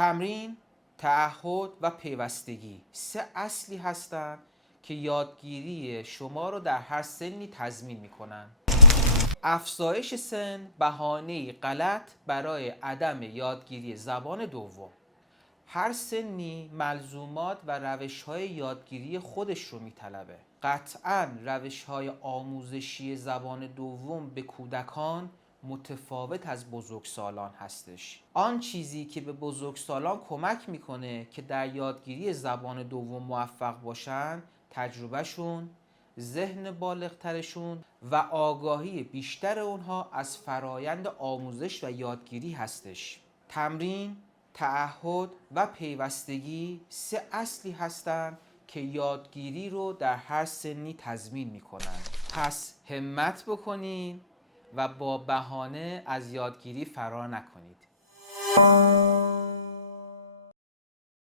تمرین، تعهد و پیوستگی 3 اصلی هستند که یادگیری شما رو در هر سنی تضمین میکنن. افزایش سن بهانه‌ای غلط برای عدم یادگیری زبان دوم. هر سنی ملزومات و روش‌های یادگیری خودش رو میطلبه. قطعاً روش‌های آموزشی زبان دوم به کودکان متفاوت از بزرگسالان هستش. آن چیزی که به بزرگسالان کمک میکنه که در یادگیری زبان دوم موفق باشن، تجربهشون، ذهن بالغترشون و آگاهی بیشتر اونها از فرایند آموزش و یادگیری هستش. تمرین، تعهد و پیوستگی 3 اصلی هستند که یادگیری رو در هر سنی تضمین میکنن. پس همت بکنین و با بهانه از یادگیری فرار نکنید.